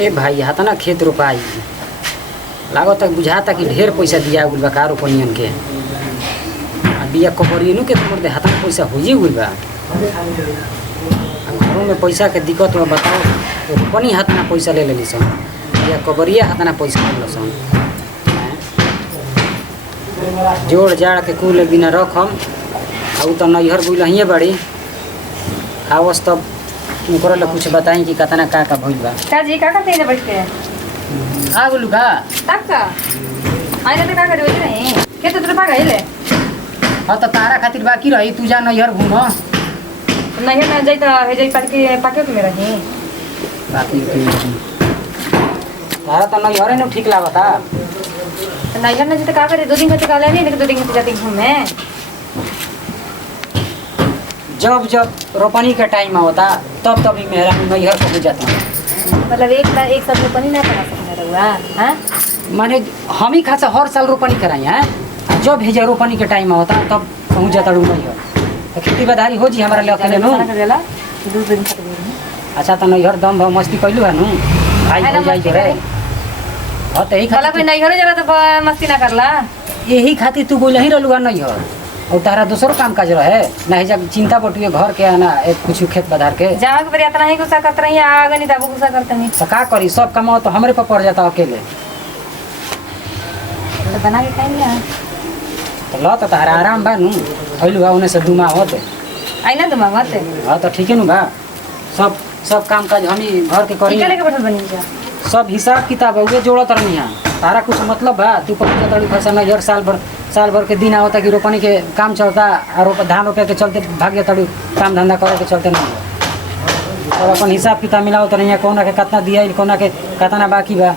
ए भाई हाथ ना खेत रोपाई लागत तक बुझाता कि ढेर पैसा दिया गुल बा का रोपनियन के आ बिया कबरियनु के तुमर दे हाथ में पैसा होई गुल बा घरों में पैसा के दिक्कत में बताओ रोपनी हाथ ना पैसा ले लेली सन या कबरिया हाथ ना पैसा ले सन जोड़ जाड़ के कुल बिना रखम आ उ त नैहर बुल हिए बड़ी आवस तब उनकर ले कुछ बताई कि कतना का भइल बा का जी का तेरे बैठ के आ बोलू का तब का आइले तो का करे वही नहीं के तो तेरे पास आइले हां त तारा खातिर बाकी रही तू जा नैहर घूम नहीं ना जाई त हे जाई पाके के मेरा ही बाकी तारा त नैहर न ठीक लागता नहीं ना जी तो का करे 2 दिन खातिर का लेनी लेकिन 2 दिन खातिर जाती घूमे जब जब रोपनी का टाइम होता तब तब ही मेरा नैहर को जाता मतलब एक साथ रोपनी ना करा सकना रहुआ हां माने हम ही खासा हर साल रोपनी कराई हैं जब भेजा रोपनी के टाइम होता तब पहुंच जाता रू नैहर तो खेती बाधारी हो जी हमारा ले अकेले नु करेला 2 दिन खातिर अच्छा त नैहर दम भ मस्ती कइलु है नु भाई हो जाई रे हां त यही खाला कोई नैहर जरा तो मस्ती ना करला यही खातिर तू बोल ही रहलु नैहर और तारा दूसरो काम काज रहे नहीं जब चिंता बटुए घर के आना एक कुछ खेत बधार के जहाँ के इतना ही गुस्सा करते रही आगे नहीं तब गुस्सा करते नहीं तो का करी सब काम तो हमरे पर पड़ जाता अकेले तो बना के खाएंगे तो लो तो तारा आराम बा नु होइलु बा उन्हें से दुमा होते आई ना तुम मत हां तो ठीक है नु बा सब काम काज हम ही घर के करी निकाले के बैठल बनी जा सब हिसाब किताब उहे जोड़त रहनी हां तारा कुछ मतलब बा तू पहुंच तड़ी फसल नजर साल भर के दिन आवता कि रोपनी के काम चलता और धान रोपे के चलते भाग्य तड़ी काम धंधा करे के चलते नहीं और अपन हिसाब किताब मिलाओ तो नहीं कोना के कितना दिया कोना के कितना बाकी बा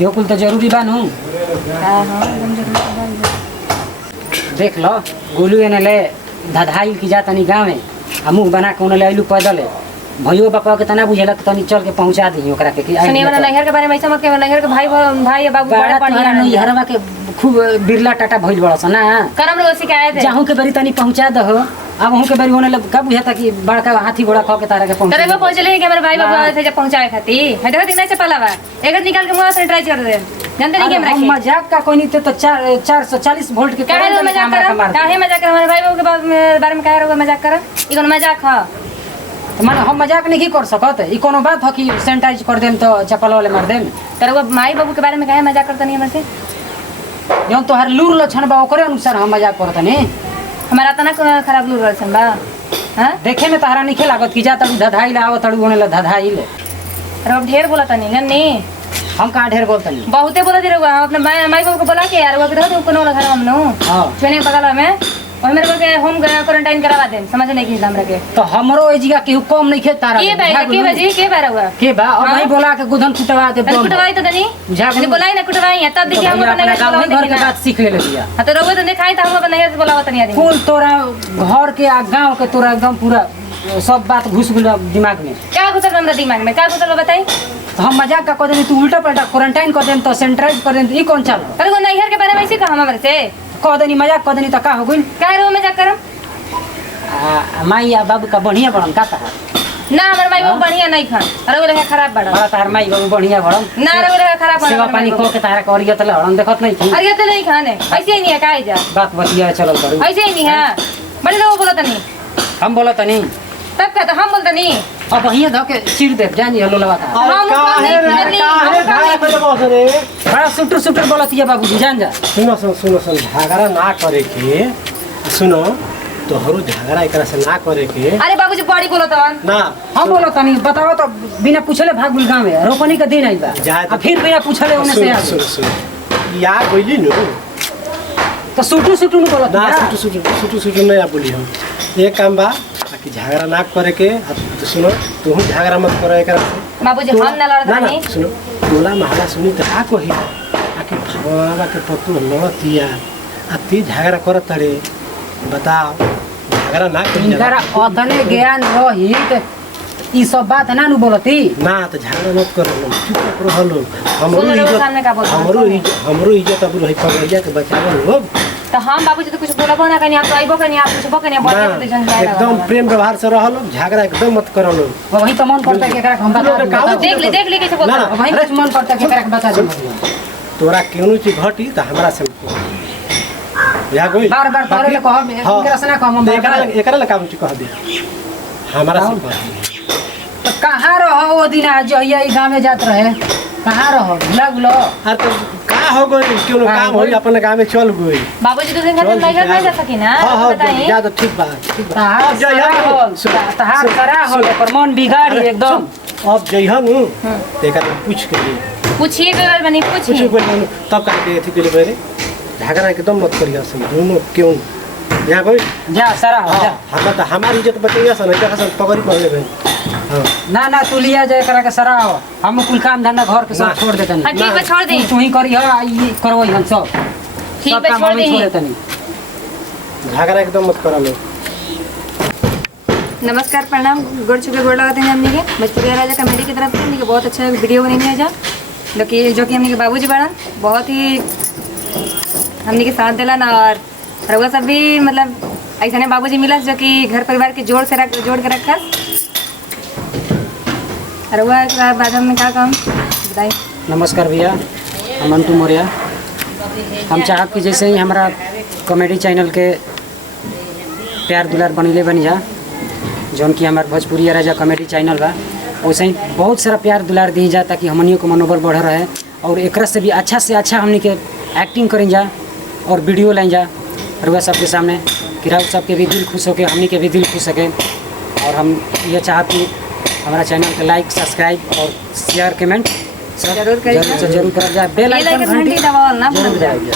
यो कुल तो जरूरी बा नु हां हां एकदम जरूरी देख लो गोलू एने ले धधाइल की जात नहीं गाँव में आ मुँह बना के उन्हें ले आइलू पैदल भैयो बापा के तना बुझेला तनी चल के पहुंचा दी ओकरा के सुनिए वाला नैहर के बारे में ऐसा मत के नैहर के भाई बाबू बड़ा पढ़िया नैहरवा के खूब बिरला टाटा भइल बड़ा सा ना करम लोग शिकायत है जाहू के बरी तनी पहुंचा दहो अब हूं के बरी होने लग का बुझाता कि बड़का हाथी घोड़ा खा के तारा के पहुंचा तेरे को पहुंचले कि मेरे भाई बाबू थे जब पहुंचाए खाती है देखो दिन से पहला बा एक निकाल के मुंह से ट्राई कर दे जानते नहीं कैमरा के मजाक का कोई नहीं तो 440 वोल्ट के काहे मजाक कर काहे मजाक कर हमारे भाई बाबू के बारे में काहे मजाक कर ई कोन मजाक ह माने हम मजाक नहीं कर सकत ई कोनो बात हो कि सैनिटाइज कर देम तो चप्पल वाले मार देम तेरे को माई बाबू के बारे में काहे मजाक करता नहीं हमसे जौन तोहर लूर लक्षण बा ओकरे अनुसार हम मजाक करत नहीं हमारा तना खराब लूर लक्षण बा हां देखे में तहरा नहीं लागत कि जा तड़ू धधाइल आवत तड़ू होने ला धधाइल अरे अब ढेर बोला तनी नन्नी हम कहां ढेर बोलत नहीं बहुते बोला दे रहुआ अपने माई बाबू को बोला के यार वो देखो कोनो घर हम नो हां छने बगल में और मेरे को के होम क्वारंटाइन करवा दे समझ नहीं कि हमरा के तो हमरो एजिया केहू कम नहीं खे तारा के बजी के बार हुआ के बा अब भाई बोला के गुदन कुटवा दे कुटवाई तो तनी मैंने बोलाई ना कुटवाई है तब देखिए हम अपने घर के बात सीख ले लिया हां तो रहुआ तो दिखाई था हम अपन नहीं बोलावा तनी आदमी फूल तोरा घर के आ गांव के तोरा एकदम पूरा सब बात घुस गेल दिमाग में क्या घुसल हमरा दिमाग में क्या घुसल बताई तो हम मजाक का कह दे तू उल्टा पलटा क्वारंटाइन कर देम तो सैनिटाइज कर देम ई कौन चल अरे वो नैहर के बारे में ऐसे कहा हमरे से कह देनी मजाक कह देनी तो का हो गइल का रो मजाक करम माई या बाबू का बढ़िया बड़न का ता ना हमर माई बाबू बढ़िया नहीं खान अरे वो खराब बड़ा बड़ा तार माई बाबू बढ़िया बड़न ना अरे वो खराब बड़ा सेवा पानी को के तारा करिया तले हड़न देखत नहीं थी अरे तो नहीं खाने ऐसे ही नहीं है काहे जा बात बतिया चलल करू ऐसे ही नहीं है बड़े लोग बोलत नहीं हम बोलत नहीं तब का तो हम बोलत नहीं अब बढ़िया ध के चिर दे जानी हलो लगा था हम बड़ा सुटर बोलत है बाबूजी जान जा सुनो झगड़ा ना करे के सुनो तोहरो झगड़ा एकरा से ना करे के अरे बाबूजी बड़ी बोलत हन ना हम बोलत नहीं बताओ तो बिना पूछले भाग गुल गांव में रोपनी का दिन आई बा जाए फिर बिना पूछले ओने से आ सुनो या बोली नु तो सुटू नु बोलत ना सुटू नहीं आ बोली हम एक काम बा कि झगड़ा ना करे के तो सुनो तू झगड़ा मत करे एकरा से बाबूजी हम ना लड़त ना नहीं सुनो टोला महला सुनी त का कही आके भगवान के पत्तू लड़तिया आ ती झगड़ा करत रे बताओ झगड़ा ना करी इनकरा अदने ज्ञान रही त ई सब बात ना नु बोलती ना तो झगड़ा मत करो चुप रहो लो सुन लो सामने का बोल हमरो इज्जत अब रही पगड़िया के बचावल लोग त तो हम बाबूजी तो कुछ बोलबो ना कनी, आप तो आइबो कनी, आप कुछ कनी, ना, बोलते जन जाएगा एकदम प्रेम व्यवहार से रह लो, झगड़ा एकदम मत करो लो। वही तो मन करता है कि एकरा के हम बता दूं, बता दूं। देख ले कैसे बोलता ना, है। वही कुछ मन करता है कि एकरा के बता दूं। तोरा केहू चीज घटी तो हमरा से या कोई बार बार तोरे ले कहब, एकरा से ना कहब हम। एकरा ले काम कह दे हमरा से कह दे। तो कहाँ रहो वो दिन आज जहिया ई गाँव में जात रहे, कहाँ रहो भुला गुलो। अरे तो का हो गई, क्यों ना काम होई अपन गांव में चल गई। बाबूजी तो दिन खातिर नैहर नहीं जा सकी ना, हां बताइए। जा तो ठीक बा, ठीक बा। तहार करा हो पर मन बिगाड़ी एकदम। अब जइहन देखा तो पूछ के लिए पूछिए बेगर बनी, कुछ पूछिए। बोल तब करके थी पहले पहले झगड़ा एकदम मत करिया सब दोनों क्यों यहाँ कोई जा सारा हो जा। हम तो हमारी इज्जत बचैया सन ऐसा सब पकड़ी पहले भाई। हां ना ना तू लिया जाए करा के सरा हो, हम कुल काम धंधा घर के सब छोड़ देतनी। हां ठीक है, छोड़ दे। तू ही करी हो, ई करवई हम सब। ठीक सब है, काम छोड़ हम ही दे। देतनी। झगड़ा एकदम मत करा लो। नमस्कार, प्रणाम, गोड़ छुके गोड़ लगाते हैं हमने के भोजपुरी राजा कमेटी की तरफ से हमने के बहुत अच्छा वीडियो बनी है जो कि हमने के बाबूजी बड़ा बहुत ही हमने के साथ दिलन और रउआ सब भी मतलब ऐसा ने बाबूजी मिला जो कि घर परिवार के जोड़ के रखा। रउआ एक बाद में क्या काम बताइए। नमस्कार भैया, हम अंटू मौर्य। हम चाहब कि जैसे ही हमारा कॉमेडी चैनल के प्यार दुलार बनले बन जा, जौन कि हमार भोजपुरी राजा कॉमेडी चैनल बा, वैसे ही बहुत सारा प्यार दुलार दी जा ताकि हमनियों को मनोबल बढ़ रहे और एकरा से भी अच्छा हमनी के एक्टिंग करें जा और वीडियो लाइन जा रुआ सबके सामने कि राउत सबके भी दिल खुश होके हमनी के भी दिल खुश सके। और हम ये चाहते कि हमारा चैनल के लाइक सब्सक्राइब और शेयर कमेंट सब जरूर करिएगा। जरूर कर जाए। बेल आइकन घंटी दबावल ना जरूर दबाइए।